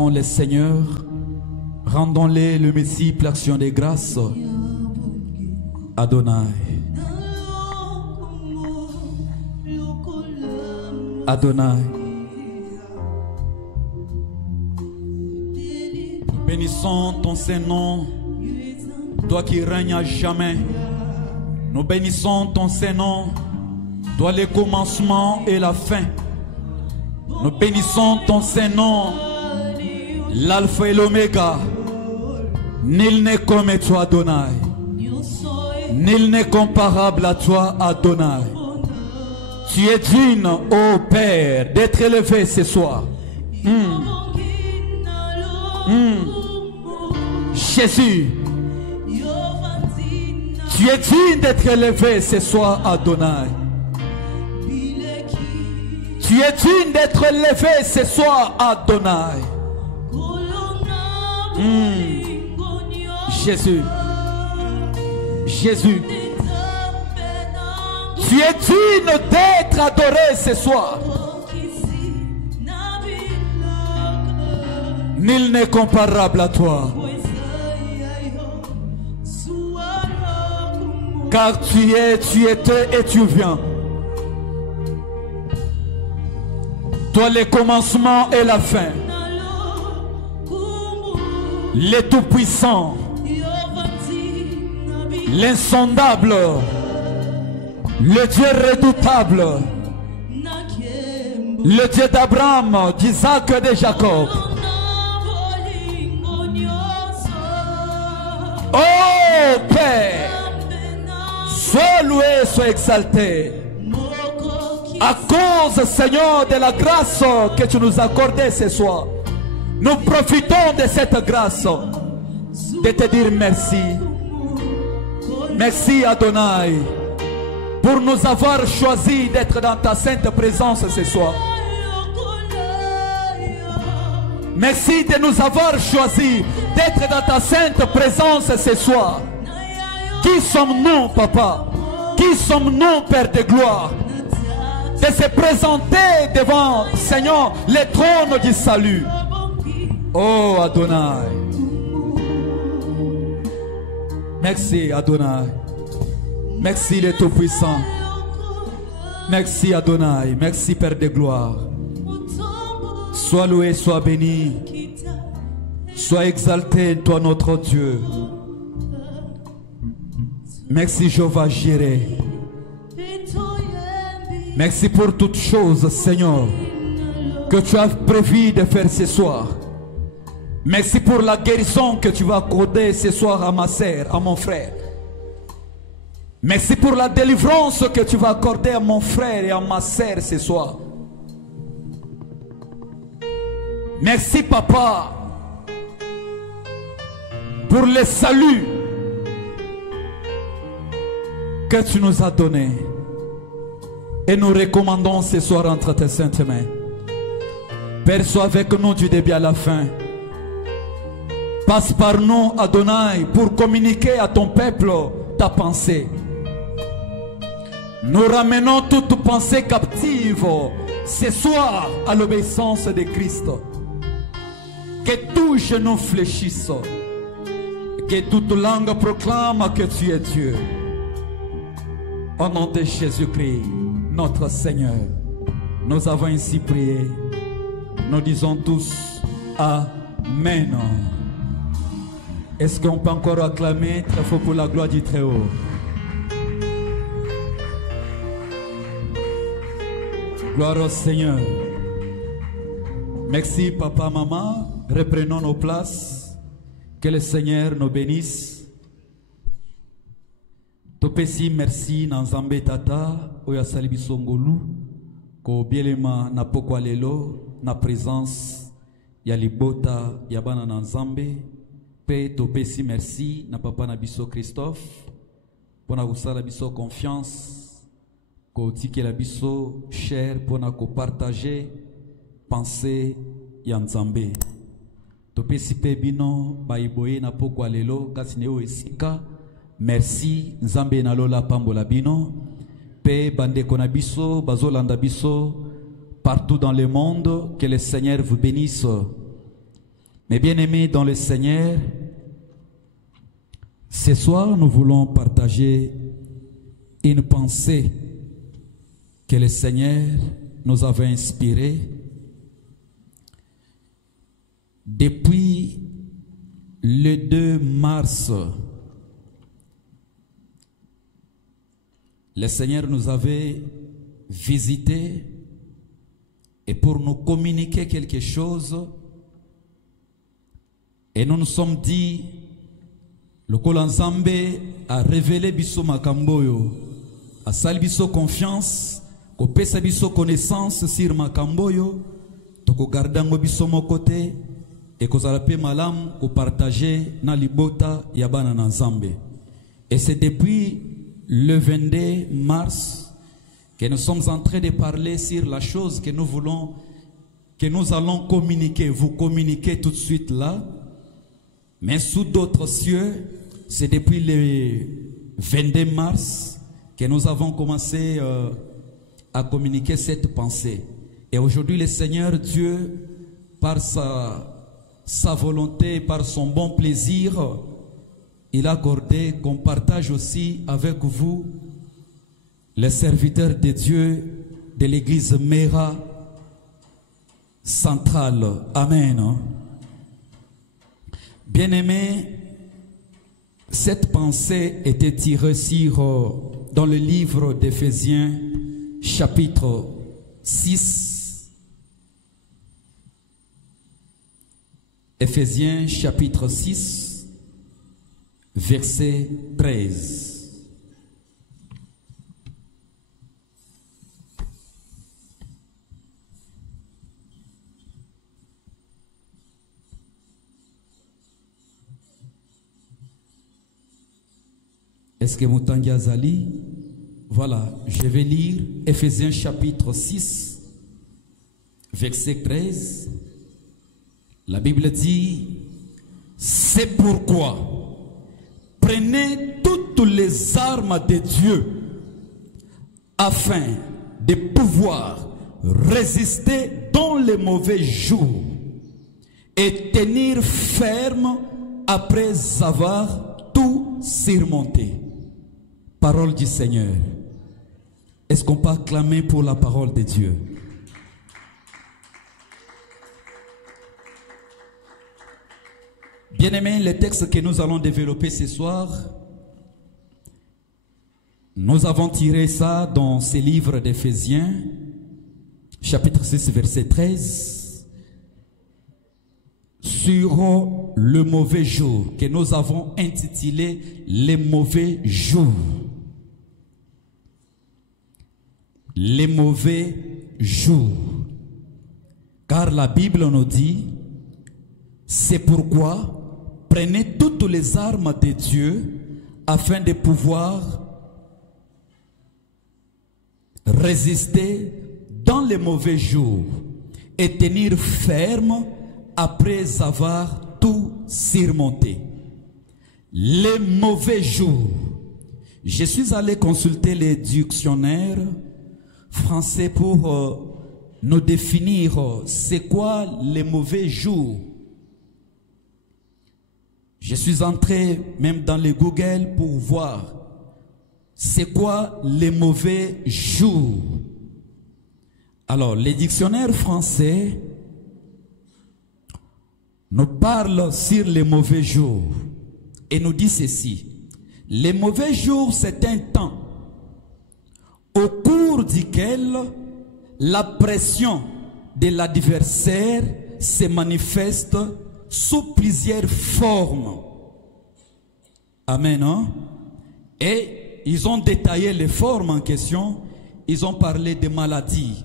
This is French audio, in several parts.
Les seigneurs, rendons-les le Messie, l'action des grâces. Adonai. Adonai. Nous bénissons ton Saint-Nom, toi qui règnes à jamais. Nous bénissons ton Saint-Nom, toi le commencement et la fin. Nous bénissons ton Saint-Nom, l'alpha et l'oméga. Nul n'est comme toi, Adonai. Nul n'est comparable à toi, Adonai. Tu es digne, ô Père, d'être élevé ce soir. Jésus, tu es digne d'être élevé ce soir, Adonai. Tu es digne d'être élevé ce soir, Adonai. Jésus, Jésus, tu es digne d'être adoré ce soir. Nul n'est comparable à toi, car tu étais et tu viens. Toi le commencement et la fin, le tout-puissant, l'insondable, le Dieu redoutable, le Dieu d'Abraham, d'Isaac et de Jacob. Oh Père, sois loué, sois exalté, à cause, Seigneur, de la grâce que tu nous as accordée ce soir. Nous profitons de cette grâce de te dire merci. Merci Adonai pour nous avoir choisi d'être dans ta sainte présence ce soir. Merci de nous avoir choisi d'être dans ta sainte présence ce soir. Qui sommes-nous, Papa? Qui sommes-nous, Père de gloire, de se présenter devant, Seigneur, le trône du salut? Oh Adonai. Merci Adonai. Merci le Tout-Puissant. Merci Adonai. Merci Père de gloire. Sois loué, sois béni. Sois exalté, toi notre Dieu. Merci Jéhovah Jireh. Merci pour toutes choses, Seigneur, que tu as prévu de faire ce soir. Merci pour la guérison que tu vas accorder ce soir à ma sœur, à mon frère. Merci pour la délivrance que tu vas accorder à mon frère et à ma sœur ce soir. Merci Papa pour le salut que tu nous as donné. Et nous recommandons ce soir entre tes saintes mains. Père, sois avec nous du début à la fin. Passe par nous, Adonai, pour communiquer à ton peuple ta pensée. Nous ramenons toute pensée captive ce soir à l'obéissance de Christ. Que tout genou fléchisse. Que toute langue proclame que tu es Dieu. Au nom de Jésus-Christ, notre Seigneur, nous avons ainsi prié. Nous disons tous Amen. Est-ce qu'on peut encore acclamer très fort pour la gloire du Très-Haut? Gloire au Seigneur. Merci papa, maman. Reprenons nos places. Que le Seigneur nous bénisse. Topesi merci na Nzambe tata oya salibiso ngolu ko bielema na pokwa lelo na présence ya libota ya bana na Nzambe. Pe topesi merci na papa na biso Christophe pona kusala biso confiance ko tikela biso cher pona ko partager pensée ya Nzambe. Topesi pe bino baiboye na pokwa lelo kasi neo esika. Merci Nzambe na lola pambola bino pe bandeko na biso bazolanda biso partout dans le monde. Que le Seigneur vous bénisse Mes bien-aimés dans le Seigneur, ce soir nous voulons partager une pensée que le Seigneur nous avait inspirée depuis le 2 mars. Le Seigneur nous avait visité et pour nous communiquer quelque chose. Et nous nous sommes dit, le Kolanzambe a révélé biso makamboyo, a sali biso confiance, ko pesa biso connaissance sur makamboyo, toko gardango biso mo côté, et ko zalape malam ko partager na libota yabana na Nzambe. Et c'est depuis le 22 mars que nous sommes en train de parler sur la chose que nous voulons, que nous allons communiquer, vous communiquer tout de suite là. Mais sous d'autres cieux, c'est depuis le 22 mars que nous avons commencé à communiquer cette pensée. Et aujourd'hui, le Seigneur Dieu, par sa volonté, par son bon plaisir, il a accordé qu'on partage aussi avec vous, les serviteurs de Dieu de l'église Mera centrale. Amen. Bien-aimés, cette pensée était tirée dans le livre d'Éphésiens, chapitre 6. Éphésiens, chapitre 6, verset 13. Est-ce que Moutangi Azali? Voilà, je vais lire Éphésiens chapitre 6, verset 13. La Bible dit, c'est pourquoi prenez toutes les armes de Dieu afin de pouvoir résister dans les mauvais jours et tenir ferme après avoir tout surmonté. Parole du Seigneur. Est-ce qu'on peut acclamer pour la parole de Dieu? Bien-aimés, le texte que nous allons développer ce soir, nous avons tiré ça dans ce livre d'Éphésiens, chapitre 6, verset 13, sur le mauvais jour, que nous avons intitulé les mauvais jours. Les mauvais jours. Car la Bible nous dit, c'est pourquoi prenez toutes les armes de Dieu afin de pouvoir résister dans les mauvais jours et tenir ferme après avoir tout surmonté. Les mauvais jours. Je suis allé consulter les dictionnaires français pour nous définir c'est quoi les mauvais jours. Je suis entré même dans les Google pour voir c'est quoi les mauvais jours. Alors, les dictionnaires français nous parlent sur les mauvais jours et nous dit ceci. Les mauvais jours, c'est un temps au cours duquel la pression de l'adversaire se manifeste sous plusieurs formes. Amen. Hein? Et ils ont détaillé les formes en question. Ils ont parlé de maladies.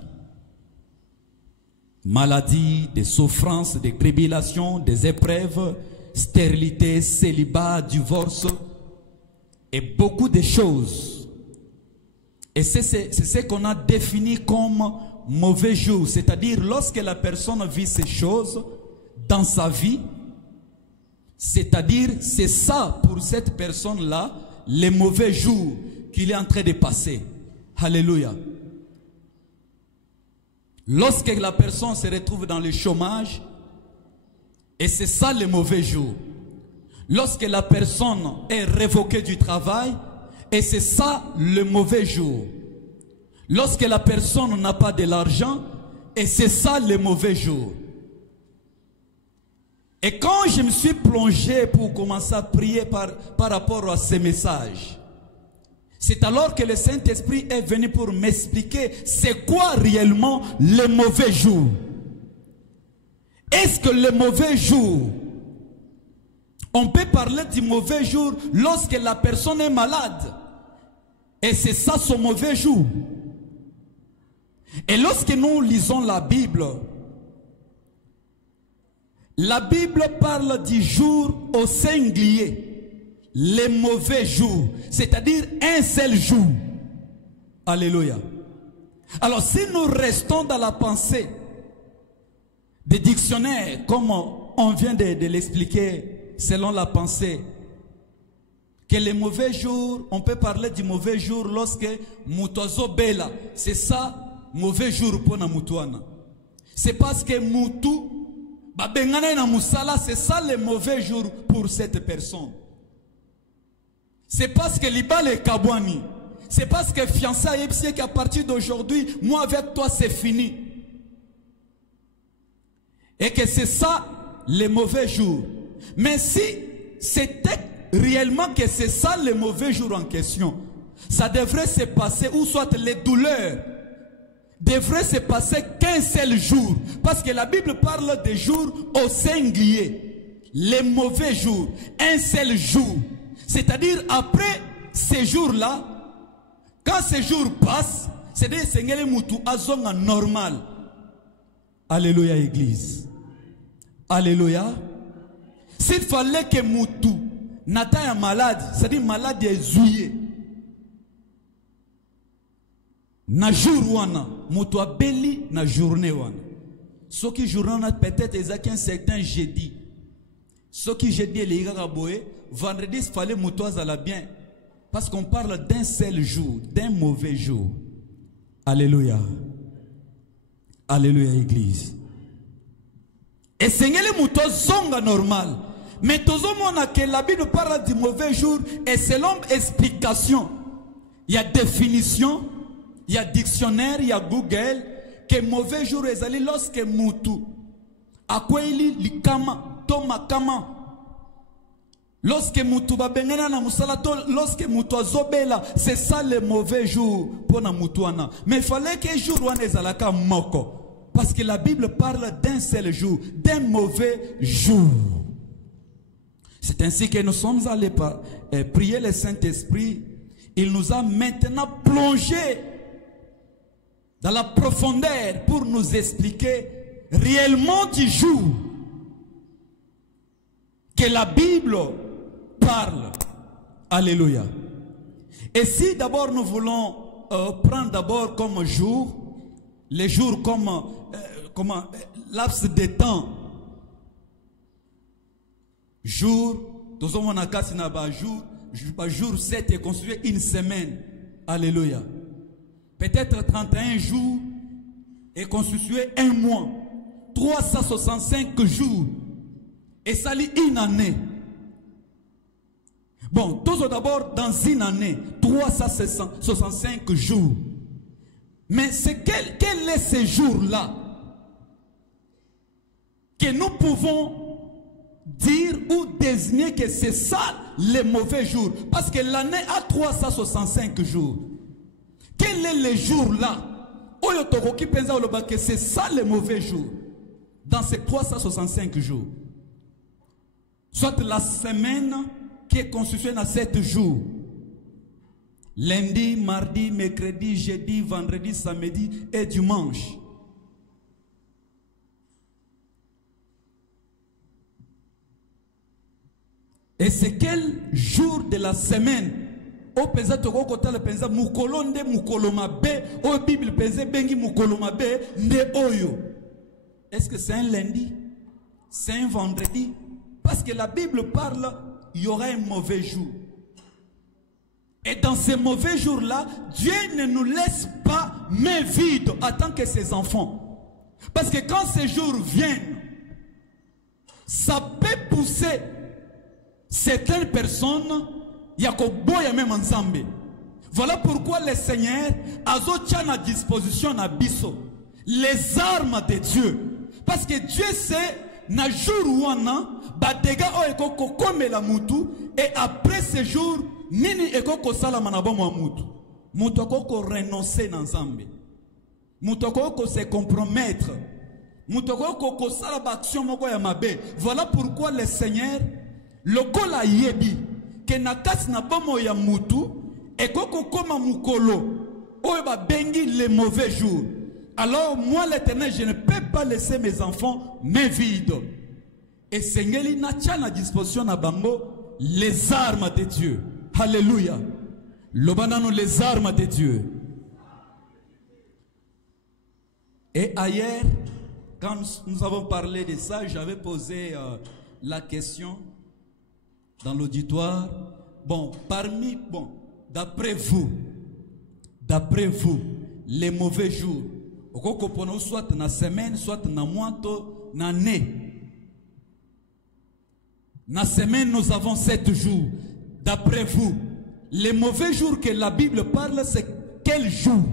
Maladies, des souffrances, des tribulations, des épreuves, stérilité, célibat, divorce et beaucoup de choses. Et c'est ce qu'on a défini comme mauvais jour. C'est-à-dire lorsque la personne vit ces choses dans sa vie, c'est-à-dire c'est ça pour cette personne-là, les mauvais jours qu'il est en train de passer. Alléluia. Lorsque la personne se retrouve dans le chômage, Et c'est ça le mauvais jour. Lorsque la personne est révoquée du travail, et c'est ça le mauvais jour. Lorsque la personne n'a pas de l'argent, et c'est ça le mauvais jour. Et quand je me suis plongé pour commencer à prier par rapport à ces messages, c'est alors que le Saint-Esprit est venu pour m'expliquer c'est quoi réellement le mauvais jour. Est-ce que le mauvais jour, on peut parler du mauvais jour lorsque la personne est malade? Et c'est ça son mauvais jour. Et lorsque nous lisons la Bible parle du jour au singulier, les mauvais jours, c'est-à-dire un seul jour. Alléluia. Alors si nous restons dans la pensée des dictionnaires, comme on vient de l'expliquer selon la pensée, que les mauvais jours, on peut parler du mauvais jour lorsque mutozo bela, c'est ça, mauvais jour pour na mutuana. C'est parce que mutu c'est ça le mauvais jour pour cette personne. C'est parce que l'ibal est kabouani. C'est parce que fiançailles c'est qu'à partir d'aujourd'hui, moi avec toi c'est fini. Et que c'est ça le mauvais jour. Mais si c'était réellement que c'est ça le mauvais jour en question, ça devrait se passer, ou soit les douleurs devrait se passer qu'un seul jour. Parce que la Bible parle des jours au singulier. Les mauvais jours. Un seul jour. C'est-à-dire après ces jours-là, quand ces jours passent, c'est-à-dire Seigneur Moutou azonga normal. Alléluia Église. Alléluia. S'il fallait que Moutou n'atteint un malade, c'est-à-dire malade est zouillé. Na jour wana moto abeli na journée wana ce qui journée peut-être exact un certain jeudi ce qui jeudi les gars boé vendredi il fallait moto azala bien parce qu'on parle d'un seul jour, d'un mauvais jour. Alléluia. Alléluia Église. Et Seigneur le moto zonga normal mais tout le monde que la Bible parle du mauvais jour et selon explication il y a définition. Il y a dictionnaire, il y a Google, que mauvais jour est allé lorsque Moutou, à quoi il li kama, toma kama, lorsque Moutou va bengena na musalato, lorsque Moutou azobela, c'est ça le mauvais jour pour na Moutouana. Mais il fallait que jour wana ezalaka moko, parce que la Bible parle d'un seul jour, d'un mauvais jour. C'est ainsi que nous sommes allés prier le Saint-Esprit. Il nous a maintenant plongé dans la profondeur pour nous expliquer réellement du jour que la Bible parle. Alléluia. Et si d'abord nous voulons prendre d'abord comme jour, les jours comme laps de temps, jour, jour 7 est constitué une semaine. Alléluia. Peut-être 31 jours est constitué un mois. 365 jours. Et ça lit une année. Bon, tous d'abord dans une année, 365 jours. Mais c'est quel est ce jour-là que nous pouvons dire ou désigner que c'est ça le mauvais jour? Parce que l'année a 365 jours. Quel est le jour-là? Que c'est ça le mauvais jour. Dans ces 365 jours. Soit la semaine qui est constituée dans 7 jours. Lundi, mardi, mercredi, jeudi, vendredi, samedi et dimanche. Et c'est quel jour de la semaine? O penza toko kota le penza mukolo nde mukolo mabe. O Bible penza bengi mukolo mabe nde oyo. Est-ce que c'est un lundi? C'est un vendredi? Parce que la Bible parle, il y aura un mauvais jour. Et dans ces mauvais jours-là, Dieu ne nous laisse pas main vide en tant que ses enfants. Parce que quand ces jours viennent, ça peut pousser certaines personnes, yakoboya même ensemble. Voilà pourquoi le Seigneur a à disposition à biso les armes de Dieu. Parce que Dieu sait, na jour wana, badega o eko kokome la mutu, et après ce jour, nini eko kosala manabamo wa mutu. Mutu ko renoncer na Nzambe. Mutu ko se compromettre. Mutu ko sala ba action moko ya mabe. Voilà pourquoi le Seigneur lokola yebi ke nakasi na bomo ya mutu ekoko koma mukolo oyo ba bengi les mauvais jours. Alors moi l'Éternel, je ne peux pas laisser mes enfants mains vides. Et Seigneur na tia na disposition na bango les armes de Dieu. Alléluia. Lobanano les armes de Dieu. Et ailleurs, quand nous avons parlé de ça, j'avais posé la question dans l'auditoire. Bon, d'après vous, les mauvais jours, soit dans la semaine, soit dans le mois, dans l'année. Dans la semaine, nous avons 7 jours. D'après vous, les mauvais jours que la Bible parle, c'est quel jour?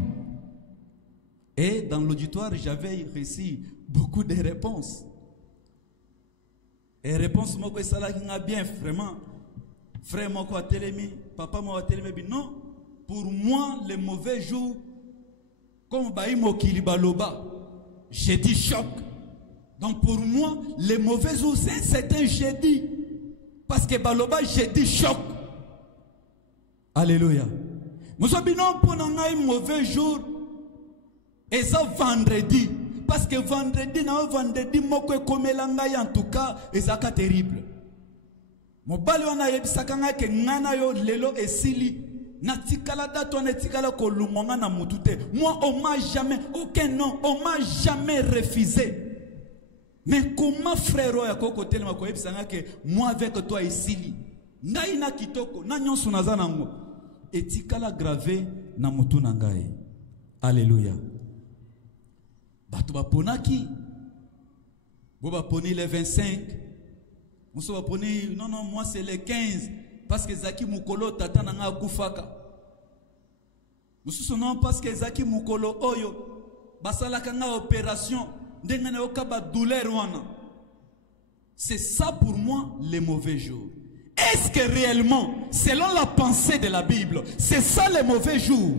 Et dans l'auditoire, j'avais reçu beaucoup de réponses. Et réponse, moi, ça l'a bien, vraiment. Frère, moi, quoi, télémi, papa, moi, télémi, non. Pour moi, les mauvais jours, comme Baïmo Kilibaloba, j'ai dit choc. Donc pour moi, les mauvais jours, c'est un jeudi. Parce que Baloba, j'ai dit choc. Alléluia. Nous sommes non pour un mauvais jour. Et ça vendredi. Parce que vendredi, moko komelanga en tout cas, et ça c'est terrible. Mon balwana yebisakanga ke ngana yo lelo esili. Natikala dato netikala kolumonga na mutute. Moi, on m'a jamais, aucun nom, on m'a jamais refusé. Mais comment frère ya kokotel makoyebisanga ke moi avec toi esili. Ngai na kitoko, na nyonso nazana ngo. Etikala gravé na mutu na ngai. Alléluia. Bato baponaki. Bo baponi le 25. Muso baponi non moi c'est le 15 parce que Zaki Mukolo tata nanga kufaka. Muso non parce que Zaki Mukolo oyo basala kanga opération ndengane okaba douleur wana. C'est ça pour moi les mauvais jours. Est-ce que réellement, selon la pensée de la Bible, c'est ça les mauvais jours?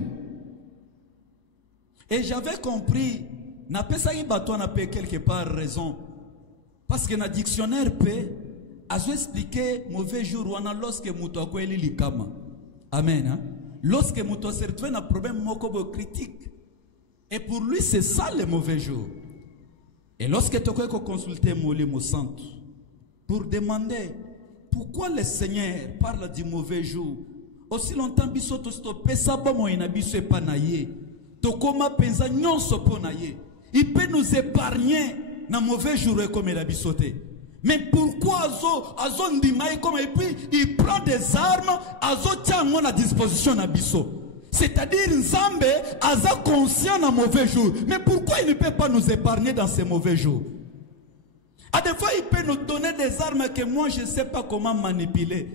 Et j'avais compris, n'a pas ça n'a pas quelque part raison. Parce que dans le dictionnaire peut expliquer mauvais jour wana lorsque muto akweli likama. Amen. Hein? Lorsque muto se retrouve dans un problème mokobo critique. Et pour lui c'est ça les mauvais jours. Et lorsque tu as consulté Molimo Santo pour demander pourquoi le Seigneur parle du mauvais jour, aussi longtemps bisoto stoppé ça bon ina biso panaye. Tokoma penza nyonso ponaye. Il peut nous épargner dans mauvais jour comme il a bisoté. Mais pourquoi Azo ndimaï comme et puis il prend des armes, Azo tient à disposition na biso. C'est-à-dire Nzambe Aza conscient dans mauvais jour. Mais pourquoi il ne peut pas nous épargner dans ces mauvais jours? À des fois il peut nous donner des armes que moi je ne sais pas comment manipuler.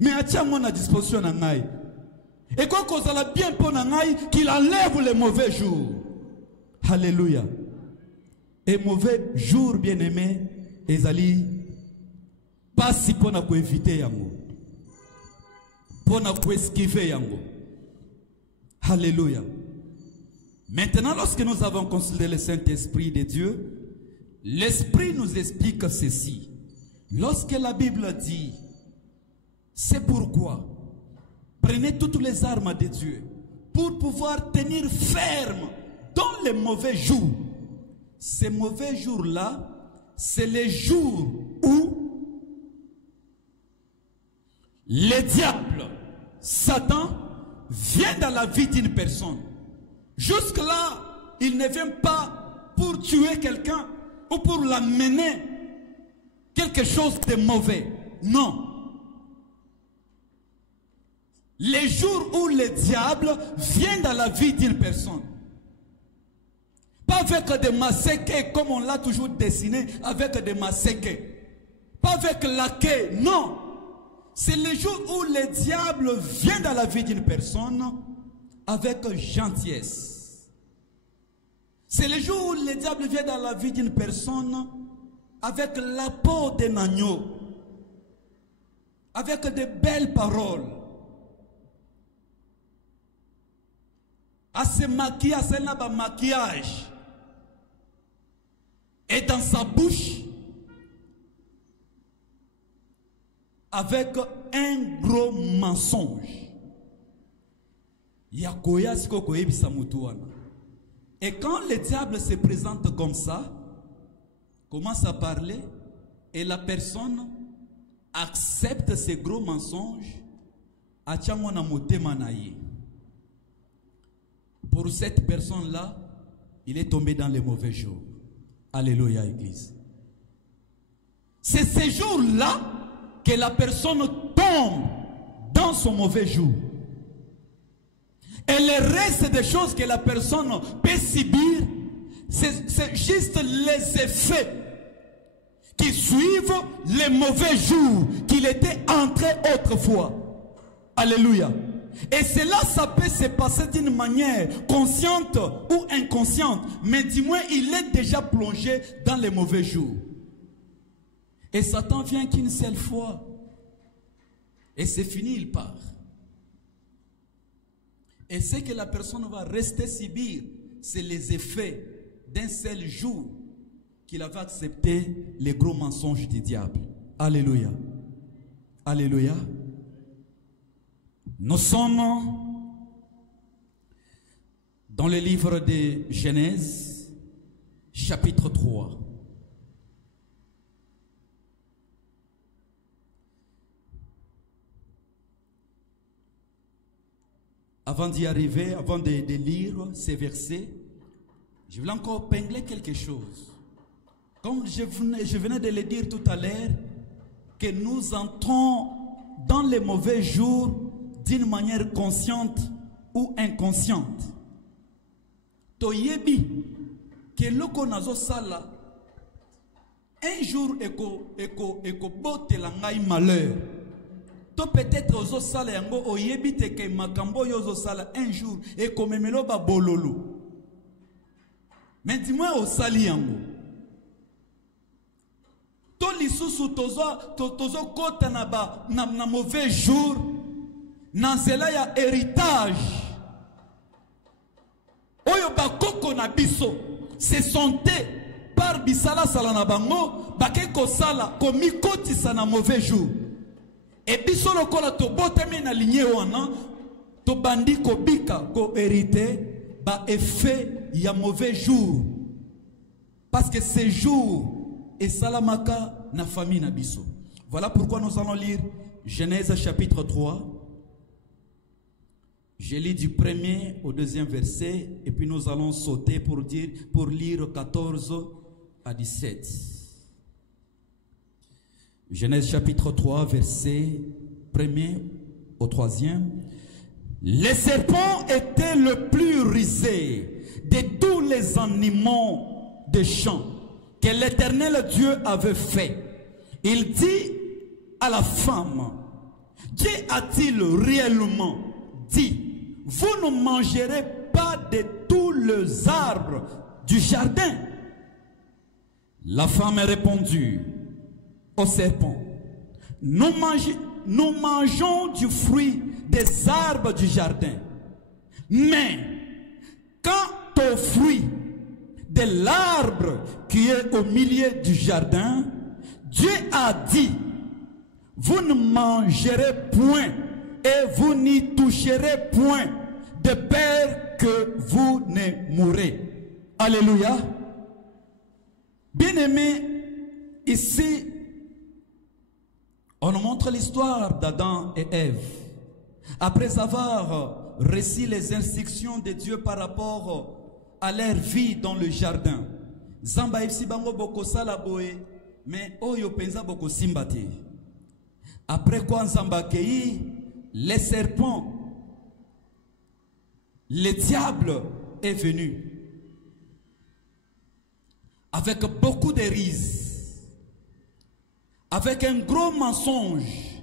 Mais à tient à disposition na ngai. Et quoi qu'on soit bien pour ngai qu'il enlève les mauvais jours. Alléluia. Et mauvais jour bien-aimé, ezali pas si pour na éviter yango. Pour na esquiver yango. Alléluia. Maintenant, lorsque nous avons consulté le Saint-Esprit de Dieu, l'Esprit nous explique ceci. Lorsque la Bible dit, c'est pourquoi prenez toutes les armes de Dieu pour pouvoir tenir ferme dans les mauvais jours. Ces mauvais jours-là, c'est les jours où le diable, Satan, vient dans la vie d'une personne. Jusque-là, il ne vient pas pour tuer quelqu'un ou pour l'amener quelque chose de mauvais. Non. Les jours où le diable vient dans la vie d'une personne. Pas avec des massacres comme on l'a toujours dessiné, avec des massacres. pas avec laquais, non. C'est le jour où le diable vient dans la vie d'une personne avec gentillesse. C'est le jour où le diable vient dans la vie d'une personne avec la peau d'un agneau, avec de belles paroles. À se maquiller, à se maquillage. Et dans sa bouche, avec un gros mensonge. Et quand le diable se présente comme ça, commence à parler, et la personne accepte ces gros mensonges, pour cette personne-là, il est tombé dans les mauvais jours. Alléluia, Église. C'est ces jours-là que la personne tombe dans son mauvais jour. Et le reste des choses que la personne peut subir, c'est juste les effets qui suivent les mauvais jours qu'il était entré autrefois. Alléluia. Et cela, ça peut se passer d'une manière consciente ou inconsciente, mais du moins, il est déjà plongé dans les mauvais jours. Et Satan vient qu'une seule fois. Et c'est fini, il part. Et ce que la personne va rester subir, c'est les effets d'un seul jour qu'il avait accepté les gros mensonges du diable. Alléluia. Alléluia. Nous sommes dans le livre de Genèse, chapitre 3. Avant d'y arriver, avant de lire ces versets, je voulais encore pingler quelque chose. Comme je venais de le dire tout à l'heure, que nous entrons dans les mauvais jours d'une manière consciente ou inconsciente. Toyebi, que loko nazo sala, un jour eko bote la ngai malheur. To peut-être ozo sala yango oyebi te ke makambo yozo sala un jour eko memelo ba bololo. Mais dis-moi au sali yango. To lisusu tozo kota na mauvais jour. Nanzela ya héritage. Oyo bakoko na biso se sonte par bisala sala na bango bakeko sala komi kotisa na mauvais jour. Et biso lokola to botemi na lignée wana to bandi ko bika ko hérité ba effet ya mauvais jour. Parce que ces jours et salamaka na famille na biso. Voilà pourquoi nous allons lire Genèse chapitre 3. Je lis du 1er au 2e verset et puis nous allons sauter pour lire 14 à 17. Genèse chapitre 3 verset 1er au 3e. Le serpent était le plus rusé de tous les animaux des champs que l'Éternel Dieu avait fait. Il dit à la femme, Dieu a-t-il réellement dit, vous ne mangerez pas de tous les arbres du jardin? La femme a répondu au serpent, nous mangeons du fruit des arbres du jardin. Mais quant au fruit de l'arbre qui est au milieu du jardin, Dieu a dit, vous ne mangerez point et vous n'y toucherez point, de peur que vous ne mourrez. Alléluia. Bien-aimés, ici, on nous montre l'histoire d'Adam et Ève. Après avoir reçu les instructions de Dieu par rapport à leur vie dans le jardin, Zamba ifsi bango boko sala boye, mais oyo penza boko simbate. Après quoi Zamba kei, les serpents, le diable est venu avec beaucoup de rises, avec un gros mensonge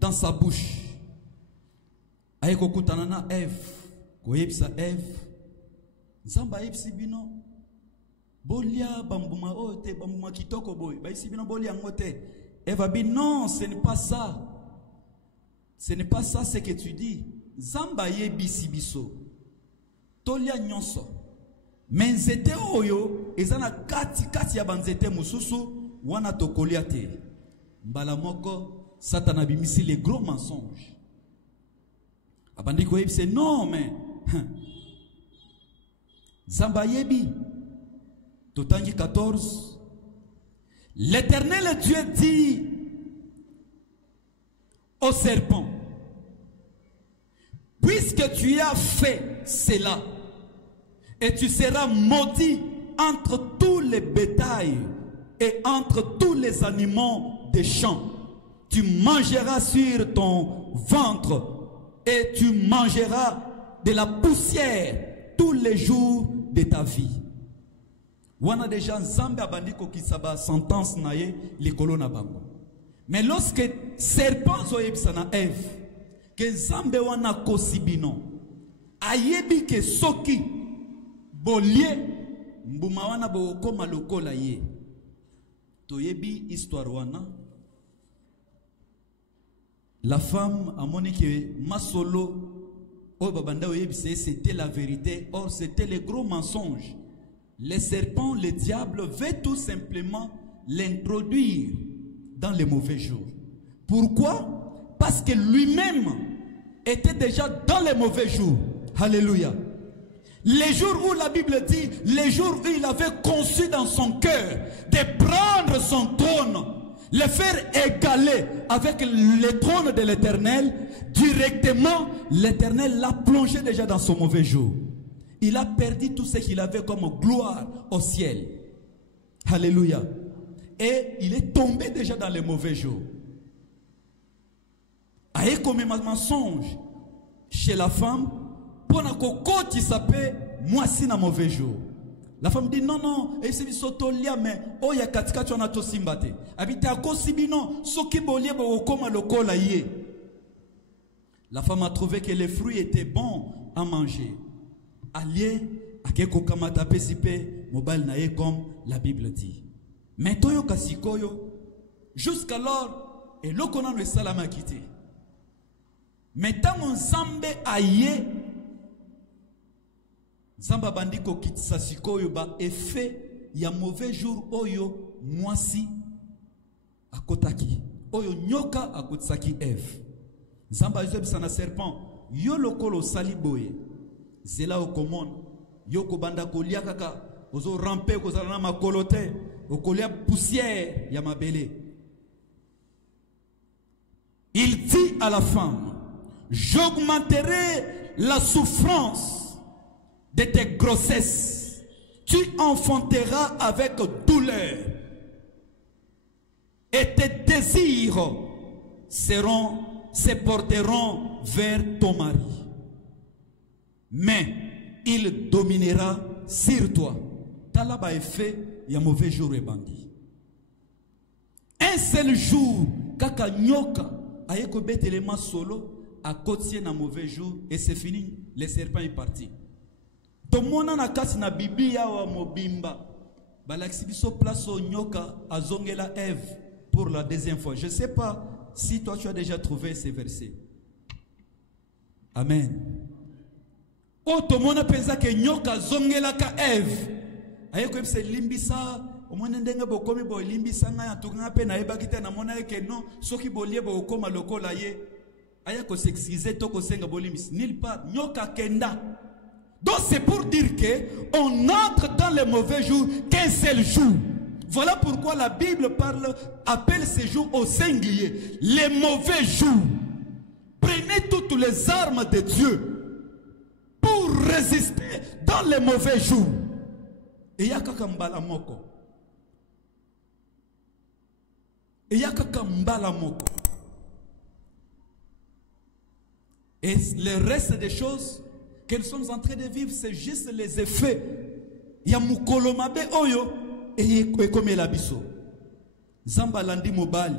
dans sa bouche. Aïko kutanana Ève, koyebsa Ève, Zamba yebsi bino, bolia bambuma ote, bambuma kitoko boy, ba yebsi bino bolia ngote. Ève a dit non, ce n'est pas ça. Ce n'est pas ça ce que tu dis. Zamba yebisi biso, tolia nyonso. Mais nzete oyo, ezana kati ya banzete mususu, wana tokolia te. Mbalamoko, Satan a bimisi les gros mensonges. Abandi ko yebise non mais Zamba yebi. Totangi 14. L'Éternel Dieu dit au serpent, puisque tu as fait cela, et tu seras maudit entre tous les bétails et entre tous les animaux des champs. Tu mangeras sur ton ventre et tu mangeras de la poussière tous les jours de ta vie. Wana déjà Nzambe abandiko kisaba sentence naye likolo na bango. Mais lorsque serpent zoyebisa na Ève que Nzambe wana kosibino ayebi ke soki bolie mbuma wana bokoma lokola ye. Toyebi histoire wana. La femme a moni que masolo oh babanda oyebise c'était la vérité, or c'était le gros mensonge. Les serpents, le diable veut tout simplement l'introduire dans les mauvais jours. Pourquoi? Parce que lui-même était déjà dans les mauvais jours. Alléluia. Les jours où la Bible dit, les jours où il avait conçu dans son cœur de prendre son trône, le faire égaler avec le trône de l'Éternel, directement, l'Éternel l'a plongé déjà dans son mauvais jour. Il a perdu tout ce qu'il avait comme gloire au ciel. Alléluia. Et il est tombé déjà dans les mauvais jours. Aïe comme un mensonge chez la femme, pour na kokoti s'appelle moi si na mauvais jour. La femme dit non non, et c'est sotolia mais oh ya katika tu na to simbate. Habite akosibino soki bolie bo koma lokola yé. La femme a trouvé que les fruits étaient bons à manger. Allié à keko kamata pesipe mobile nae comme la Bible dit. Mais toyo kasikoyo jusqu'alors et lokona no salama quitté. Mais tant mon Nzambe aye Nzamba bandiko kitisa sikoyo ba effet ya mauvais jour oyo mwasi akotaki oyo nyoka akotsaki Ève. Nzamba yebisa na serpent yo lokolo saliboye zela okomona yo kobanda kolia kaka ozo ramper kozala na makolo te okolia poussière ya mabele. Il dit à la femme, j'augmenterai la souffrance de tes grossesses, tu enfanteras avec douleur et tes désirs se porteront vers ton mari. Mais il dominera sur toi. Talaba est fait, il y a mauvais jour et bandit. Un seul jour, kaka nyoka, ayeko betelema solo, à côté na mauvais jour, et c'est fini, le serpent est parti. Tomona na kasi na Biblia wa mobimba, balaksi biso place au nyoka, azongela Ève pour la deuxième fois. Je ne sais pas si toi tu as déjà trouvé ces versets. Amen. O tomona pensa ke nyoka zongela ka Ève. Ayeko se limbisa, omona ndenga bokomi bo limbisa nga yatunga pe na ebakita na mona ke non, soki bolie bo koma lokola ye. Ayeko s'excuser toko senga bolimbis nil pas nyoka kenda. Donc c'est pour dire que on entre dans les mauvais jours qu'un seul jour. Voilà pourquoi la Bible appelle ces jours au singulier les mauvais jours. Prenez toutes les armes de Dieu pour résister dans les mauvais jours. Et yaka mbala moko. Et yaka mbala moko. Et le reste des choses que nous sommes en train de vivre, c'est juste les effets. Ya mukolo mabe oyo et comme la biso. Zamba landi mobali.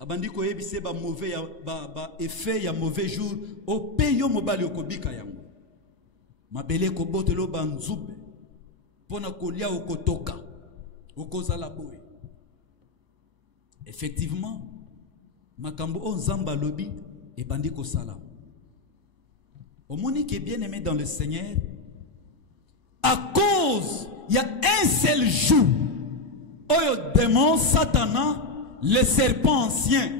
Abandi ko yebise ba mauvais ya ba effet ya mauvais jour o peyo mobali okobika yango. Mabele ko botelo ba nzube. Pona kolia okotoka. Okozala boye. Effectivement, makambo on zamba lobi et bandi ko sala. Au moni qui est bien aimé dans le Seigneur, à cause il y a un seul jour oyo démon satana le serpent ancien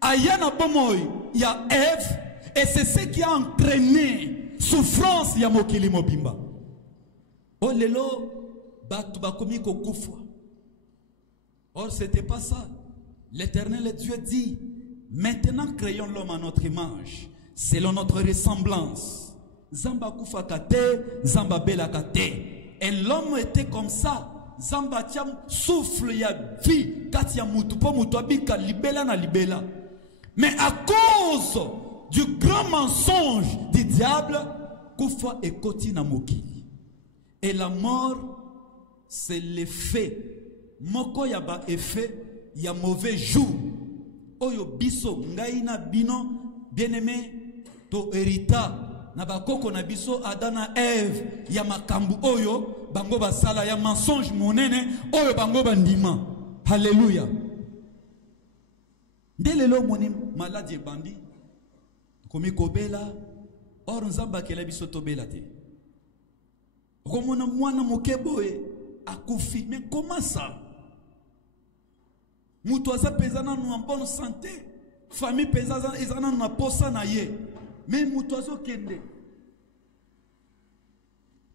ayana bomoy il y a Ève et c'est ce qui a entraîné souffrance ya mokili mobimba. Oh lelo batu bakomi ko kufa. Or c'était pas ça. L'Éternel Dieu dit, maintenant créons l'homme à notre image, selon notre ressemblance. Zamba kufa kate, zamba bela kate. Et l'homme était comme ça. Zamba tiam souffle ya vie, katia mutu po mutu abika libela na libela. Mais à cause du grand mensonge du diable, kufa ekoti na mokili. Et la mort, c'est l'effet. Moko ya ba effet. Il y a mauvais jour. Oyo biso ngaina bino bien-aimé to hérita na bakoko na biso Adana Ève ya makambu oyo bango basala ya mensonge monene oyo bango bandima. Alléluia. Ndelelo moni maladie bandi komi kobela or nzamba kela biso tobela te. Komona mwana mokeboe akufi mais comment ça? Mutu aza pezana nous en bonne santé. Famille pezana ezana na posa na ye. Mais mutu azo kende.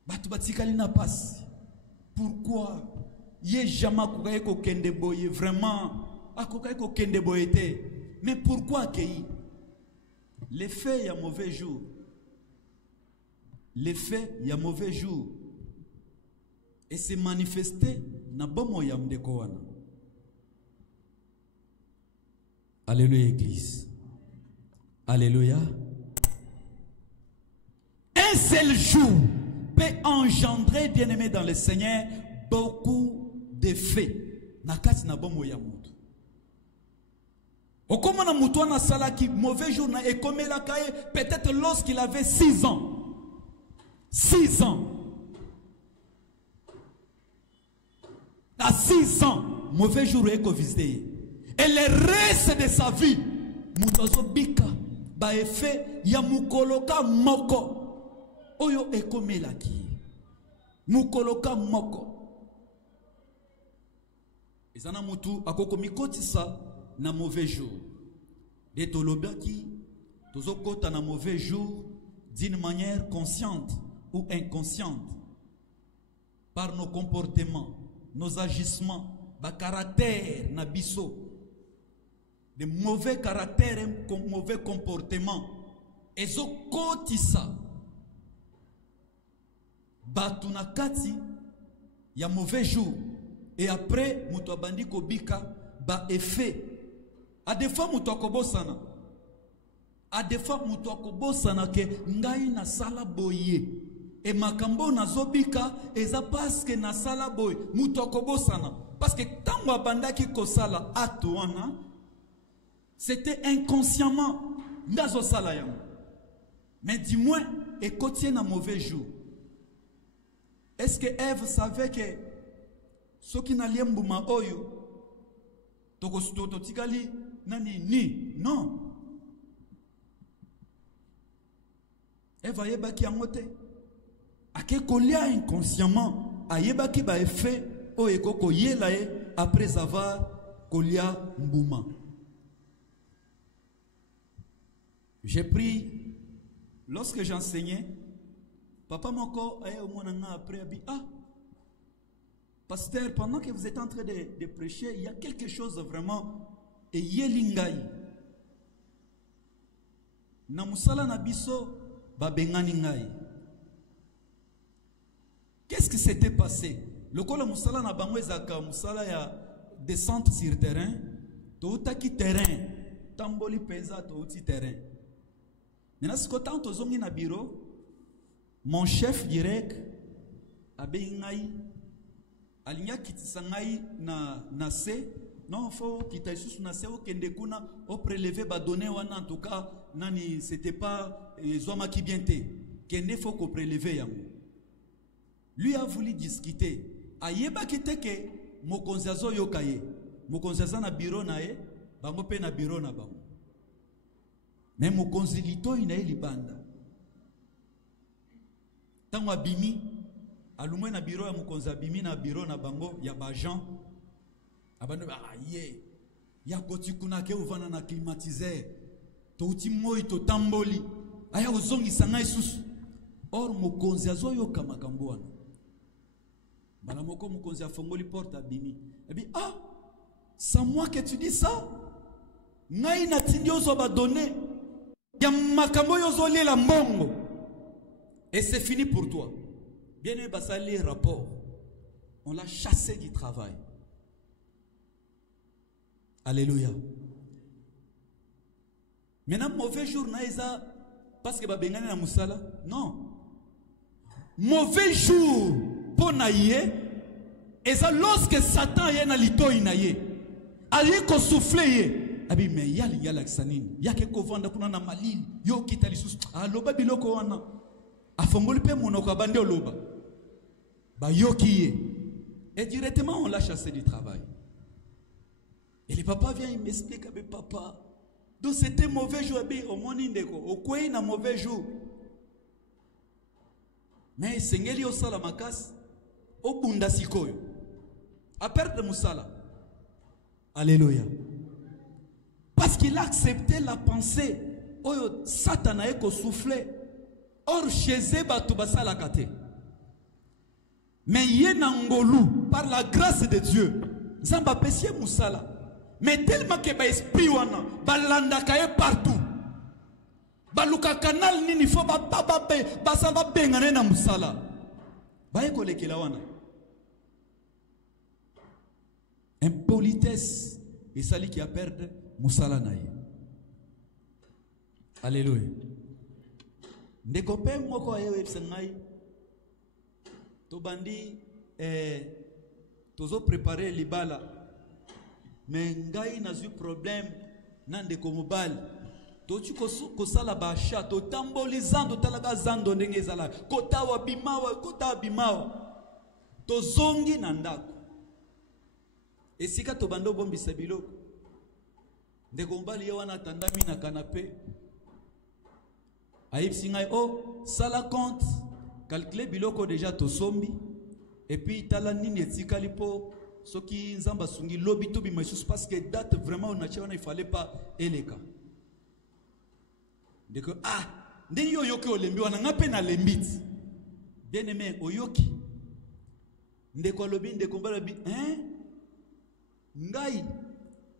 Batu batikali na passe. Pourquoi? Ye jamais kokaye ko kende boye vraiment. Akokaye ko kende boye te. Mais pourquoi accueilli? L'effet y a mauvais jour. L'effet y a mauvais jour. Et c'est manifesté na bomo ya mdeko wana. Alléluia, Église. Alléluia. Un seul jour peut engendrer, bien-aimé dans le Seigneur, beaucoup d'effets. Nakati na bomo ya mutu. Okoma na mutu na salaki mauvais jour na ekomela kaye peut-être lorsqu'il avait 6 ans. 6 ans. À 6 ans, mauvais jour eko visité. Et le reste de sa vie, Mutazo bika, ba effet, ya mukoloka moko. Oyo ekomelaki. Mukoloka moko. Ezana mutu, akoko mikotisa na mauvais jour. De tolobaki, tozo kota na mauvais jour, d'une manière consciente ou inconsciente. Par nos comportements, nos agissements, ba caractère na biso. De mauvais caractères et mauvais comportements. Et zo kotisa. Batunakati, il y a mauvais jour. Et après, mutu abandi kobika, ba effet. A des fois, mutu akobosana. A des fois, mutu akobosana ke ngai na sala boye. Et makambo na zobika, eza parce que na sala boye. Mutu akobosana. Parce que tango abandaki kosala atuana, c'était inconsciemment. Ndazo salayam. Mais du moins, et côté un mauvais jour. Est-ce que Ève savait que ce qui n'a liembouma oyo tokostoto tikali nani ni non. Ève ayebaki angote. Ake kolia inconsciemment ayebaki ba effet o ekoko yelae après avoir kolia mbouma. J'ai pris, lorsque j'enseignais, papa moko aye au monanga après abi ah pasteur, pendant que vous êtes en train de prêcher, il y a quelque chose vraiment et yelingai na musala na biso ba bengani ngai. Qu'est-ce qui s'était passé? Le kolo musala na bango ezaka musala ya descente sur terrain, to utaki terrain, tamboli pesa to uti terrain. Maintenant, ce que tant aux hommes na bureau, mon chef direct, Alinya kitisangai na se. Non, faut quitter sous na se o kende kuna o prélever ba donner wana en tout cas nani c'était pas zoma qui bienté. Kende faut ko prélever yango. Lui a voulu discuter. Ayeba kiteke mokonzi azo yokaye. Mokonzi na bureau na ye, bango pe na bureau na bango. Mais mokonzi lito ina libanda. Tango abimi alumwe na bureau ya mokonzi abimi na bureau na bango ya bajan. Abando ye ya koti kuna ke uvana na climatiser. To uti moi to tamboli. Aya uzongi sanga isusu. Or mokonzi azo yoka makambo wana. Bala moko mokonzi afongoli porte abimi. Ebi c'est moi que tu dis ça. Ngai na tindio zo ba donner. Ya makambo yo zo la mbongo. Et c'est fini pour toi. Bien aimé basali rapport. On l'a chassé du travail. Alléluia. Maintenant mauvais jour naïsa parce que ba bengane na musala. Non. Mauvais jour pour naïe. Et ça lorsque Satan est na lito inaye. Aye ko souffler abi me yali yala ksanini yake ko vanda kuna na malili yo kitali sus aloba biloko wana afongoli pe monoko abande oloba ba yokiye et directement on l'a chassé du travail. Et le papa vient il m'explique abi papa donc c'était mauvais jour abi au moni ndeko au kwei na mauvais jour mais sengeli o sala makas o bunda sikoyo a perdre musala. Alléluia. Parce qu'il a accepté la pensée. Oyo Satan a éco soufflé. Or chez Zeba Tubasa la kate. Mais Yenangolu, par la grâce de Dieu, Zamba Pessie Moussala. Mais tellement que ba esprit wana, ba landa kaye partout. Ba luka canal nini fo ba samba bengane na Moussala. Ba éco le kilawana. Impolitesse et sali qui a perdu musala naye. Alléluia. Ndekope moko ayewe sengai to bandi tozo préparer libala mais ngai nazu problème nande ko mobile to tu ko sala ba cha to tambolizando talaga zando ndenge zala kota wa bimawa to zongi na ndako. Et si tu bando bombi sabilo, de gombali yawana tandami na canapé. Aïb singay sala compte, calculer biloko déjà to sombi. Et puis tala nini etikalipo, ce qui nzamba sungi lobi to bimaïsus parce que date vraiment on il fallait pas eleka. De que nde yo yoki olembi wana ngape na lembit. Bien aimé oyoki. Nde ko lobi nde kombala bi ngai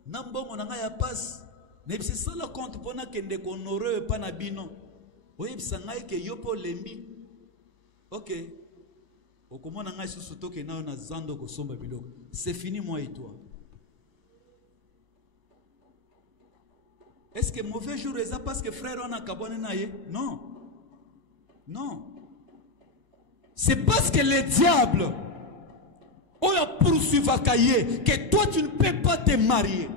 nambongo na ngai ya passe nebisi sala compte pona kende konore pa na bino oyebisa ngai ke yopo lembi ok okomona ngai susu toke na na zando ko somba biloko c'est fini moi et toi. Est-ce que mauvais jour est ça parce que frère on a kabone na ye? Non, c'est parce que le diable Oya poursuivre que toi tu ne peux pas te marier.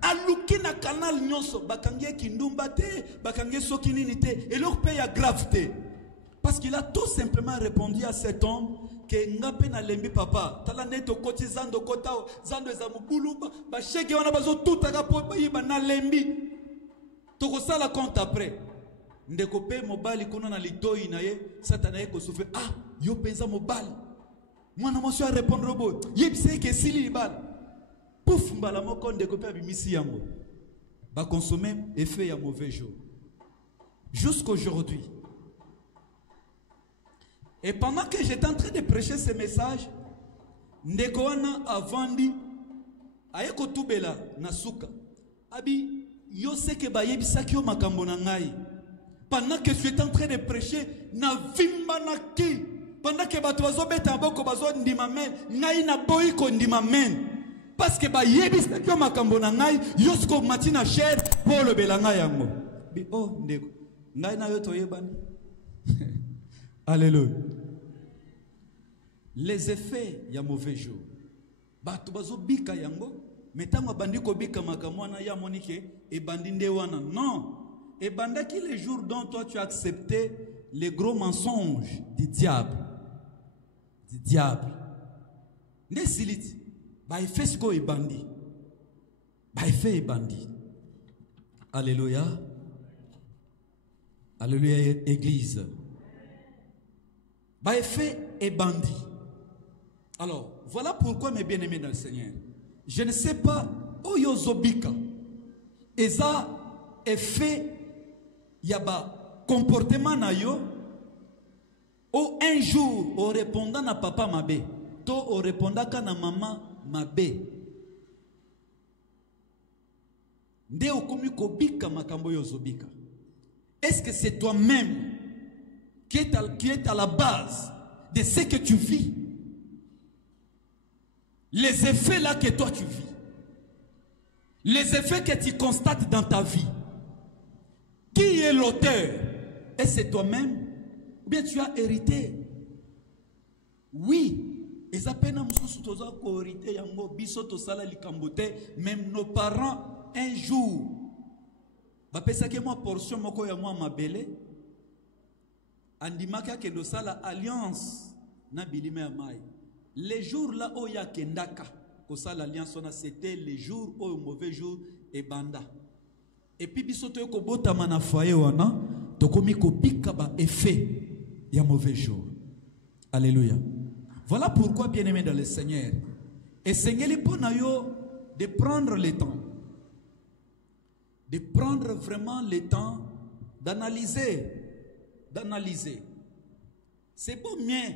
Alukina canal nyonso bakangie kindumba te, bakangie sokinini te, et leur paye à gravité. Parce qu'il a tout simplement répondu à cet homme que ngape na lembi papa, tala neto koti zando kotao, zando ezamubulu, ba shege wana bazo tout agapo ba na lembi. Toko sala compte après. Ndeko pe mobali kuna na litoi na ye, satana ye ko souffre. Yo penza mobali. Moi, je vais répondre au bout. Il sait que si il bal, pouf, mbala moko ndeko pe bimisi yango. Va consommer effet ya mauvais jour. Jusqu'aujourd'hui. Et pendant que j'étais en train de prêcher ce message, ndeko wana avandi ayeko tubela na suka. Abi yo seke ba yebisaki yo makambo na ngai. Pendant que je étais en train de prêcher, na vimba na ki. Pendant que bato bazo beta boko bazo ndima men, ngai na boy ko ndima men. Parce que ba yebisa kyo makambo na ngai, yosko matina cher pour le belanga yango. Bi ndeko, ngai na yo to yebani. Alléluia. Les effets y a mauvais jour. Bato bazo bika yango. Metango bandi ko bika makamwana ya monike et bandi ndewana. Non. Et bandaki les jours dont toi tu as accepté les gros mensonges du diable. Du diable. Ne siliti. Ba efesko e bandi. Ba efe e bandi. Alléluia. Alléluia, église. Ba efe e bandi. Alors, voilà pourquoi mes bien-aimés dans le Seigneur. Je ne sais pas où yozobika. Eza effet yaba comportement na yo. Ou un jour, au répondant à papa mabe. To au répondant à maman mabe. Nde okomi kobika makambo yozobika. Est-ce que c'est toi-même qui est à la base de ce que tu vis? Les effets là que toi tu vis. Les effets que tu constates dans ta vie. Qui est l'auteur? Est-ce que c'est toi-même? Ou bien tu as hérité? Oui. Et ça peine à hérité yango biso to sala likambote. Même nos parents un jour. Ba pesa ke moi portion moko ya moi mabele. Andimaka ke do sala alliance na bilime ya mai. Les jours là où il y a kendaka, que ça l'alliance c'était les jours où mauvais jour et banda. Et puis bisoto yoko bota mana foyer wana, tokomi ko bika ba effet ya mauvais jour. Alléluia. Voilà pourquoi bien-aimé dans le Seigneur, et Seigneur pour nayo de prendre le temps, de prendre vraiment le temps d'analyser. C'est pas bien.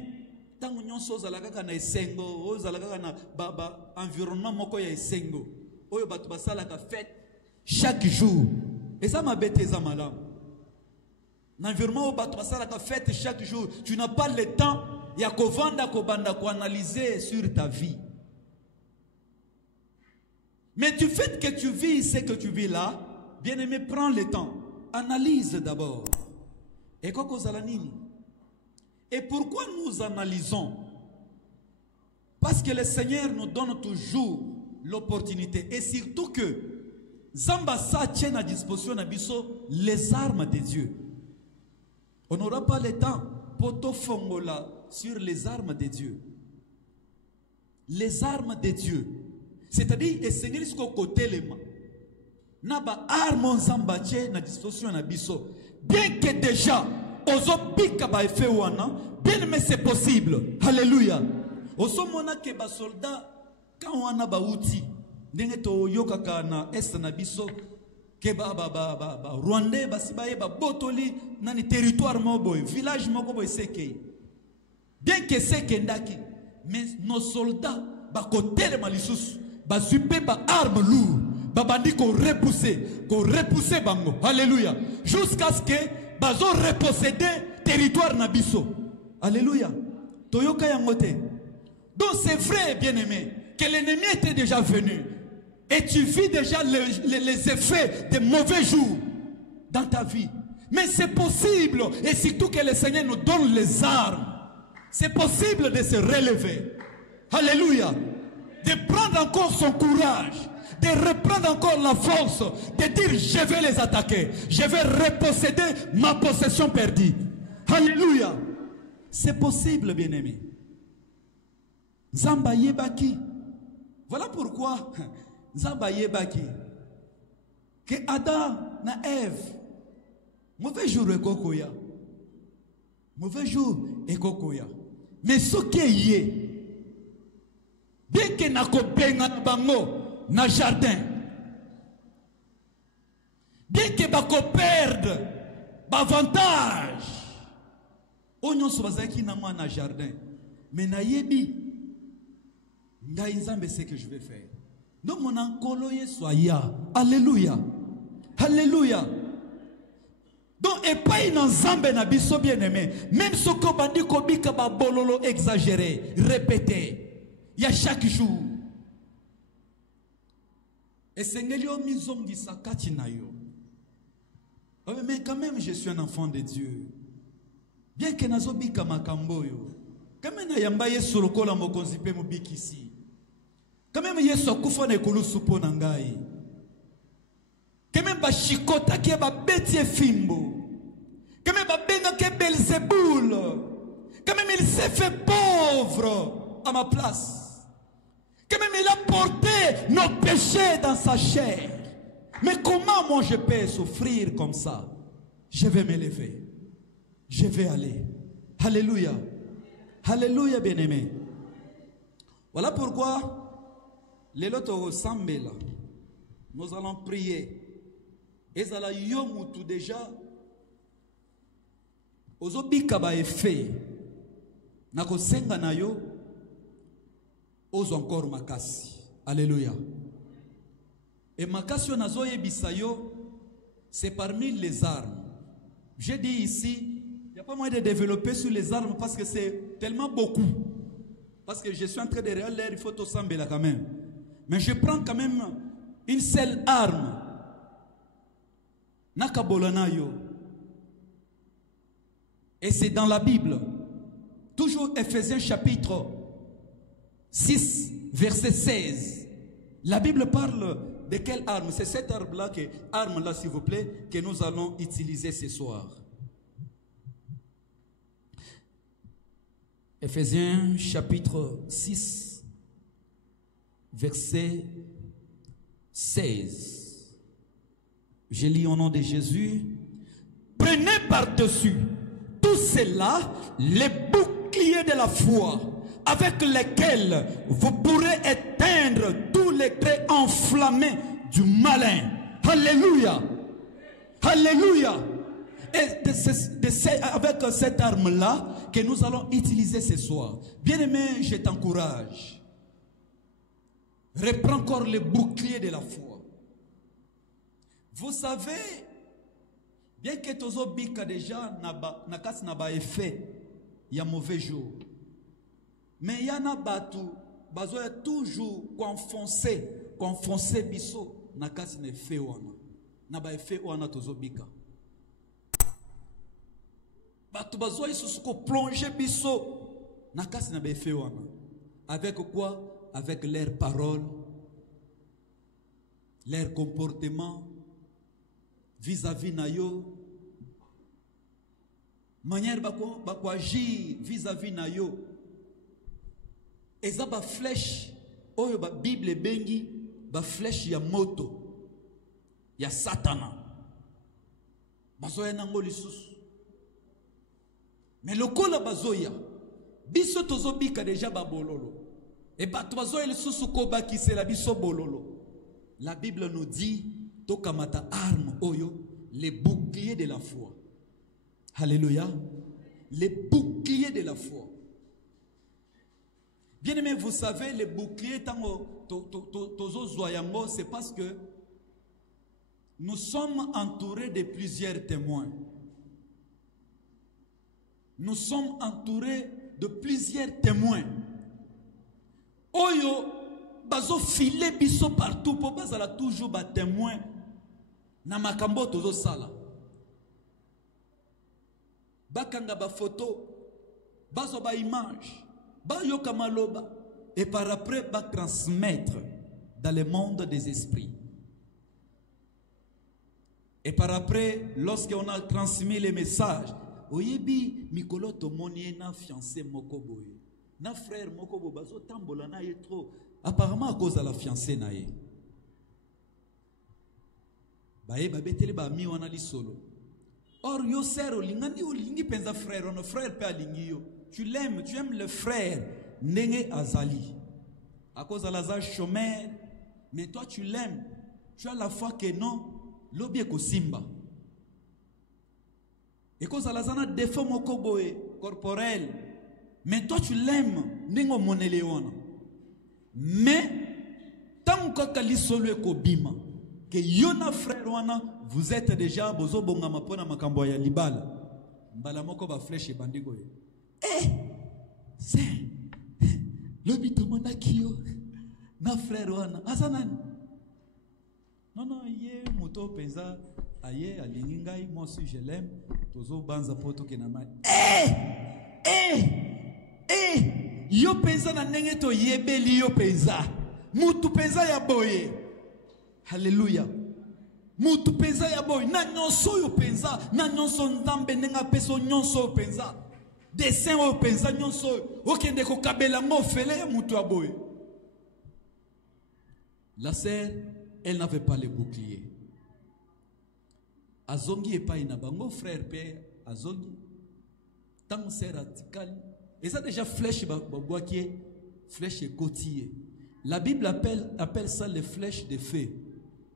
Tant qu'on ozalaka na esengo, ozalaka na baba environnement moko ya esengo, oyo batu basalaka fête chaque jour. Et ça m'a bêté ça malam. L'environnement où batu basalaka fête chaque jour, tu n'as pas le temps ya kovanda kobanda ko analyser sur ta vie. Mais du fait que tu vis ce que tu vis là, bien-aimé, prends le temps, analyse d'abord. Et quoi zalanini? Et pourquoi nous analysons? Parce que le Seigneur nous donne toujours l'opportunité. Et surtout que Zamba sa tient à disposition les armes de Dieu. On n'aura pas le temps pour te fongola sur les armes de Dieu. Les armes de Dieu. C'est-à-dire, le Seigneur est au côté les mains. Naba arme Zamba tient à disposition nabiso. Bien que déjà bien mais c'est possible. Alléluia. Osomona ke ba soldat quand on a ba outil ndenge to yokaka na est na biso ke ba Rwandais basibaye ba botoli nani territoire moboy village moko boy seke. Bien que c'est kendaki mais nos soldats ba kotel malisusu ba zupe ba arme lourd ba bandi ko repousser bango. Alléluia. Jusqu'à ce que bazo reposséder territoire nabiso. Alléluia. Toyoka yangote. Donc c'est vrai, bien-aimé, que l'ennemi était déjà venu. Et tu vis déjà les effets des mauvais jours dans ta vie. Mais c'est possible, et surtout que le Seigneur nous donne les armes. C'est possible de se relever. Alléluia. De prendre encore son courage. De reprendre encore la force, de dire je vais les attaquer, je vais reposséder ma possession perdue. Alléluia. C'est possible, bien-aimé. Zamba yebaki. Voilà pourquoi Zamba yebaki. Que Adam na Ève, mauvais jour et kokoya. Mauvais jour et kokoya. Mais ce qui est, bien que nako benga bango na jardin, bien que bako perdre avantage, onyon sobazaki na moi na jardin, mais na yebi ngai nzambe ce que je vais faire. Donc mon ankolo ye soya. Alléluia. Alléluia. Donc et pas une nzambe na biso bien aimé, même ce que bandi kobika ba bololo exagéré, répété, il y a chaque jour. Et Seigneur mizom di sakati na yo. Mais quand même je suis un enfant de Dieu. Bien que nazobika makambo yo. Quand même na yamba yesu lokola mokonzi pe mobikisi. Quand même Yesu akufa na ekolo supo na ngai. Quand même ba chikota ki ba betie fimbo. Quand même ba benga ke Belzéboul. Quand même il s'est fait pauvre à ma place. Quand même il a porté nos péchés dans sa chair. Mais comment moi je peux souffrir comme ça? Je vais m'élever. Je vais aller. Alléluia. Alléluia, bien-aimé. Voilà pourquoi les lotos ressemblent là. Nous allons prier. Et ça la yomutu déjà. Ozobika ba effet. Nako senga na yo. Ozo encore makasi. Alléluia. Et makasi onazo yebisayo, c'est parmi les armes. J'ai dit ici, il n'y a pas moyen de développer sur les armes parce que c'est tellement beaucoup. Parce que je suis en train de regarder l'air, il faut tout sembler là quand même. Mais je prends quand même une seule arme. Nakabolanayo. Et c'est dans la Bible. Toujours Ephésiens chapitre 6, verset 16. La Bible parle de quelle arme? C'est cette arme-là, s'il vous plaît, que nous allons utiliser ce soir. Ephésiens chapitre 6, verset 16. Je lis au nom de Jésus. Prenez par-dessus tout cela les boucliers de la foi, avec lesquels vous pourrez éteindre tous les traits enflammés du malin. Alléluia. Alléluia. Et c'est avec cette arme-là que nous allons utiliser ce soir. Bien-aimé, je t'encourage. Reprends encore les boucliers de la foi. Vous savez, bien que tozo bika déjà n'a effet, il y a mauvais jour. Mais il y en a batu, bazoya toujours confoncer biso, nakasi ne fait wana. Na ba effet wana tozo bika. Batu bazoya isusuko plonger biso, nakasi na ba effet wana. Avec quoi? Avec leurs paroles, leur comportement vis-à-vis na yo, manière bako agir vis-à-vis na yo. Eza ba flèche oyo ba Bible bengi ba flèche ya moto ya Satana. Bazoya nango lisusu. Mais lokola bazoya biso tozobika déjà ba bololo. Et bato bazoya lisusu ko bakisela biso bololo. La Bible nous dit tokamata arme oyo, les boucliers de la foi. Alléluia. Les boucliers de la foi. Bien aimé, vous savez, les boucliers, c'est parce que nous sommes entourés de plusieurs témoins. Nous sommes entourés de plusieurs témoins. Oyo, bazo filé biso partout pour bazala toujours ba témoin na makambo tozo sala. Bakanga ba photo, bazo ba image. Et par après, va transmettre dans le monde des esprits. Et par après, lorsqu'on a transmis les messages, oyebi mikolo to moni na fiancé moko boye, na frère moko bo bazo tambola na ye trop, apparemment à cause de la fiancée na ye. Baye babetele ba mi wana li solo. Or yo sero lingani olingi penza frère, on frère pe alingi yo. Tu l'aimes, tu aimes le frère, Nenge Azali. À cause de l'azar chômeur, mais toi tu l'aimes. Tu as la foi que non, l'obie ko simba. Et cause de l'azar défaut mokoboé corporel, mais toi tu l'aimes, Nengo moneleona. Mais tant que kalisolo ko bima, que yona frère wana, vous êtes déjà bozo bonga mapona makambo ya libala. Mbala moko ba flèche bandigoye. C'est le bitomona kio na frère wana asanani non yé moto penza aye alingai moi aussi je l'aime tozo banza poto kenama yo penza na ndenge to yebeli yo penza Mutu penza ya boye. Alléluia. Mutu penza ya boye. Na nyonso yo penza. Na nyonso ndambe nenga peso nyonso yo penza. Dessin yo penza nyonso yo. Okende ko kabela ngo fele ya mutu ya boye. La sœur, elle n'avait pas le bouclier. Azongi et pas inabango frère père azongi. Tant sœur atikali. Et ça déjà flèche babouakie, flèche et côtier. La Bible appelle ça les flèches de feu.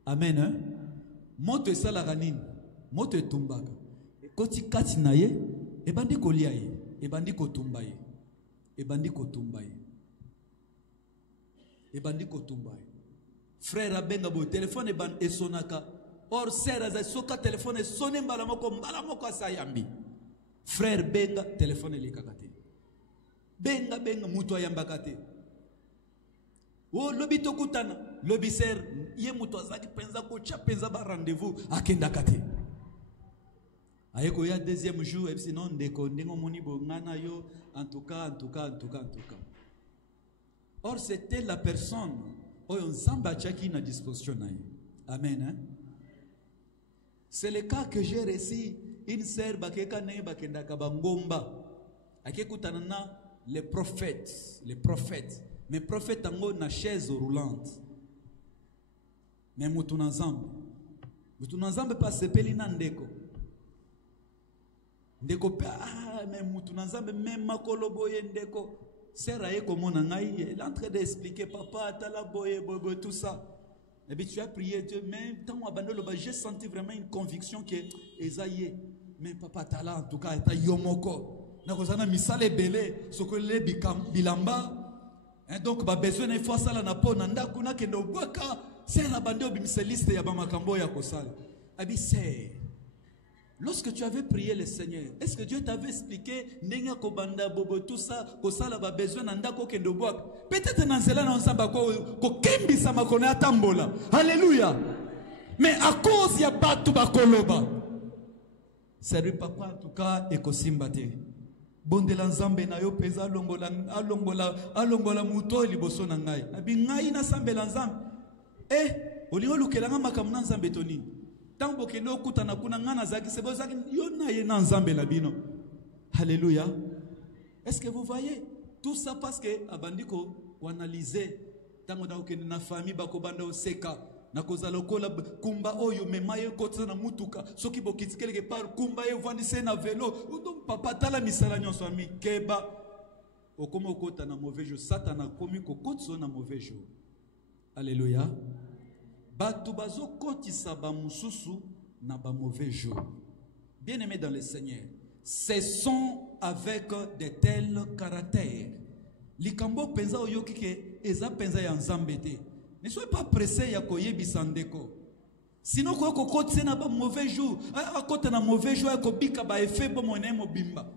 Amen. Hein? Moto ça la ranine. Moto tumbaka. Koti kati naye. E bandi koliaye. E bandi kotumbaye. E bandi kotumbaye. E bandi kotumbaye. Frère abenga bo téléphone e ban esonaka. Or sœur aza soka téléphone e sonne mbalamoko asayambi. Frère benga téléphone le kakate. Benga muto ayambakate. Oh lobi tokutana, lobi ser ye muto azaki penza ko cha penza ba rendez-vous akenda kate. Ayeko ya deuxième jour et sinon ndeko ndingo moni bo ngana yo en tout cas. Or c'était la personne oyo nzamba chaki na disposition naye. Amen. Hein? C'est le cas que j'ai reçu une sœur bakeka ne bakenda kabangomba. Akekutana na les prophètes. Mais prophètes ango na chaise roulante. Mais mutuna nzambe pas sepeli na ndeko. Ndeko pa mais mutuna nzambe même makolo boye ndeko. Sera eko mona ngai, elle est en train d'expliquer papa tala boye bobo tout ça. Et puis tu as prié Dieu, même tant j'ai senti vraiment une conviction que Esaïe, mais papa tala en tout cas ta yomoko. Nakozana misale belé sokole bilamba. Donc ba besoin une fois ça la na po nanda kuna kendo bwaka c'est la bande obimiseliste ya ba makambo ya kosala. Abi c'est lorsque tu avais prié le Seigneur, est-ce que Dieu t'avait expliqué nenga ko banda bobo tout ça kosala ba besoin nanda ko kendo bwaka? Peut-être dans cela na nsamba ko kembisa makone atambola. Alléluia. Mais à cause ya batu bakoloba. C'est lui papa en tout cas ekosimbate. Bondela nzambe na yo peza alongola muto liboso na ngai. Abi ngai na sambela nzambe. Olingo lukelanga makamna nzambe toni. Tango kendo kutana kuna ngana zaki sebo zaki yo na ye na nzambe na bino. Alléluia. Est-ce que vous voyez tout ça parce que abandiko ou analyser tango na okende na famille bako banda oseka. Na koza lokola kumba oyo memaye kotsa na mutuka soki bokiti quelque part kumba ye vandise na vélo donc papa tala misala nyonso ami keba okoma okota na mauvais jour satana komi kokotso na mauvais jour. Alléluia. Batu bazo kotisa ba mususu na ba mauvais jour. Bien-aimés dans le Seigneur, cessons avec de tels caractères. Likambo penza oyoki ke eza penza ya nzambete. Ne soyez pas pressés ya koyebi sandeko. Sinon ko kokotse na ba mauvais jour, a côté na mauvais jour ko bika ba effet bo monemo bimba.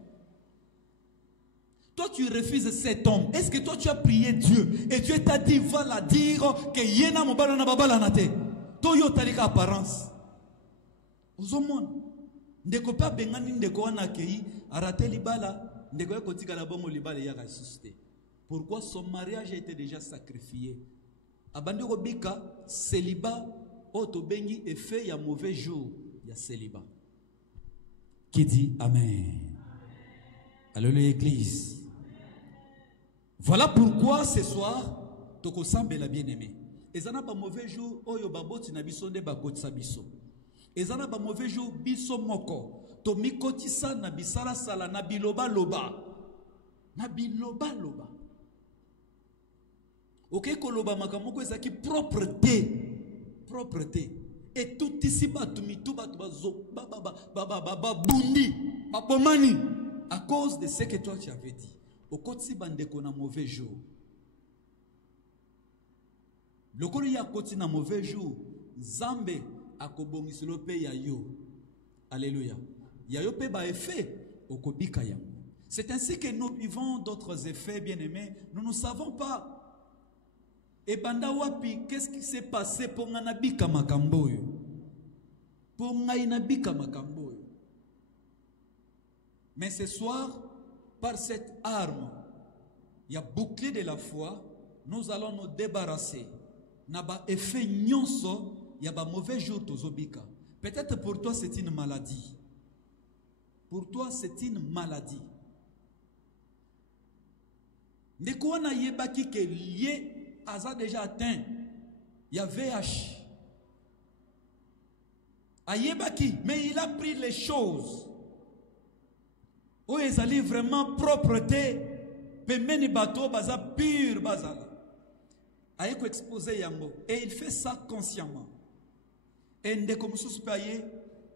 Toi tu refuses cet homme. Est-ce que toi tu as prié Dieu et Dieu t'a dit va la dire que yena mobala na babala na te. To yo talika apparence. Ozomon ndeko pa bengani ndeko wana kei arate libala ndeko ko tika la bongo libala ya ressuscité. Pourquoi son mariage a été déjà sacrifié? Abandi bika célibat auto bengi effet ya mauvais jour ya célibat. Qui dit amen? Alléluia église. Voilà pourquoi ce soir toko sambe la bien-aimé. Ezana ba mauvais jour oyo baboti na biso nde bakotisa biso. Ezana ba mauvais jour biso moko to mikotisa na bisala sala na biloba loba. Na biloba loba. Ok, koloba makamoko ezaki propreté. Et tout ici batumi tout batubazo bundi babomani à cause de ce que toi tu avais dit. Au koti bandeko na mauvais jour. Le kolo ya koti na mauvais jour, Zambe akobongiselo pe ya yo. Alléluia. Ya yo pe ba effet okobika ya. C'est ainsi que nous vivons d'autres effets bien-aimés, nous ne savons pas. Et banda wapi, qu'est-ce qui s'est passé pour nganabika makamboyo? Pour ngainabika makamboyo. Mais ce soir, par cette arme, il y a bouclier de la foi, nous allons nous débarrasser. Naba effet nyonso, y a ba mauvais jour tozobika. Peut-être pour toi c'est une maladie. Pour toi c'est une maladie. Ndeko na yebaki ke lié aza déjà atteint. Il y a VH. Ayebaki, mais il a pris les choses. Où ils allaient vraiment propreté, pemeni bateau baza pur bazala. Ayeko exposé yango et il fait ça consciemment. Et ndeko mususu paye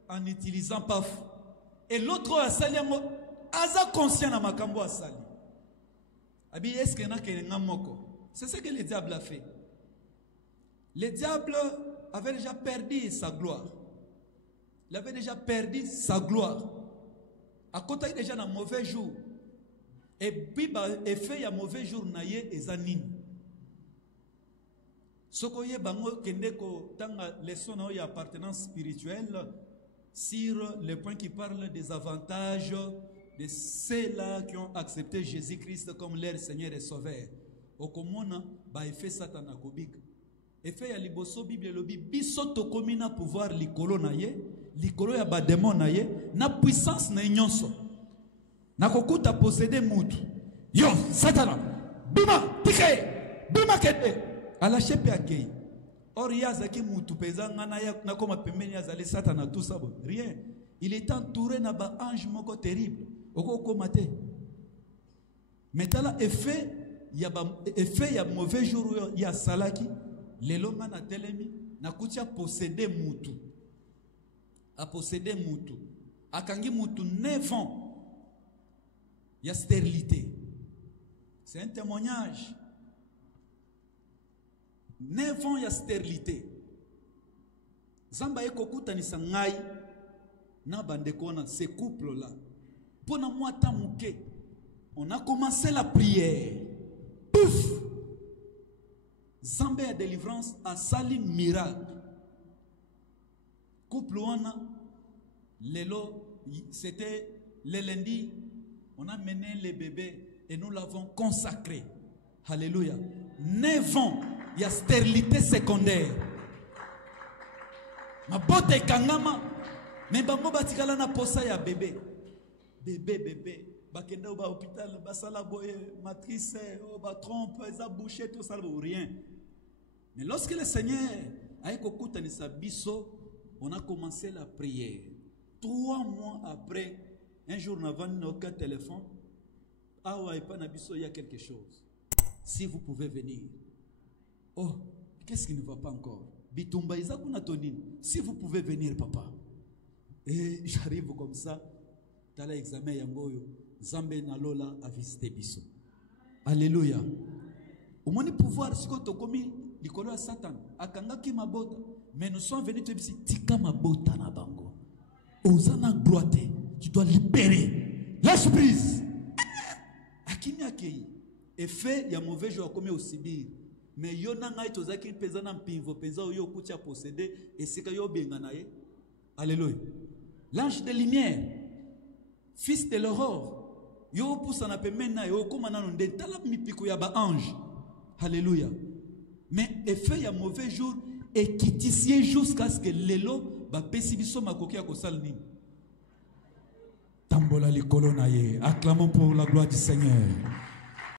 en utilisant paf. Et l'autre asali yango aza conscient na makambo asali. Abi est-ce que na kelenga moko? C'est ce que le diable a fait. Le diable avait déjà perdu sa gloire. Il avait déjà perdu sa gloire. À côté déjà dans mauvais jour. Et puis effet ya mauvais jour na ye ezanini. Sokoye bango kendeko tanga leçon na ya appartenance spirituelle sur le point qui parle des avantages de ceux-là qui ont accepté Jésus-Christ comme leur Seigneur et Sauveur. Okomona ba effet satana kobik. Effet ya liboso Bible lobi biso tokomina pouvoir likolo na ye. Likolo ya ba démon na ye na puissance na nyonso na kokuta posséder mutu yo satana bima tike bima kete ala chepe akei or yazaki mutu pezanga na ya na koma pembeni azali satana tout ça rien il est entouré na ba ange moko terrible okoko mate metala effet ya mauvais jour ya salaki lelo na telemi na kutia posséder mutu a posséder mutu. A kangi mutu 9 ans. Il y a stérilité. C'est un témoignage. 9 ans, il y a stérilité. Zamba eko kutanisa ngai na bandekona ces couples-là. Pona moi tamuke. On a commencé la prière. Pouf! Zamba a délivrance a sali miracle. Couple wana, c'était le lundi, on a mené les bébés et nous l'avons consacré. Alléluia. 9 ans, il y a stérilité secondaire. Ma botte kangama, mais bango batikala na posa ya bébé. Bébé. Bakenda ba hôpital, basala boye, matrice, ba trompe, ça bouché, tout ça, rien. Mais lorsque le Seigneur a écouté sa biso, on a commencé la prière. 3 mois après, un jour avant notre téléphone, il y a quelque chose. Si vous pouvez venir. Oh, qu'est-ce qui ne va pas encore? Si vous pouvez venir, papa. Et j'arrive comme ça. Dans l'examen, Zambé Nalola a visité Bisso. Alléluia. Au moins, pouvoir, ce que tu as commis, Nicolas Satan, Akanga ki mabota. Mais nous sommes venus te dire, tika mabota na bango. Ozana gloite, tu dois libérer. Lâche prise. Akimi akei. Effet, ya mauvais jour comme au Sibir. Mais yo nanga tozaki peza na mpinvo peza yo kutia posséder et c'est que yo bengana ye. Alléluia. L'ange de lumière, fils de l'aurore. Yo poussa na pemena yo komana no ndetala mipiko ya ba ange. Alléluia. Mais effet ya mauvais jour et qui tissait jusqu'à ce que l'élo ba pesibiso makoki ya kosala nini. Tambola likolo na ye. Acclamons pour la gloire du Seigneur.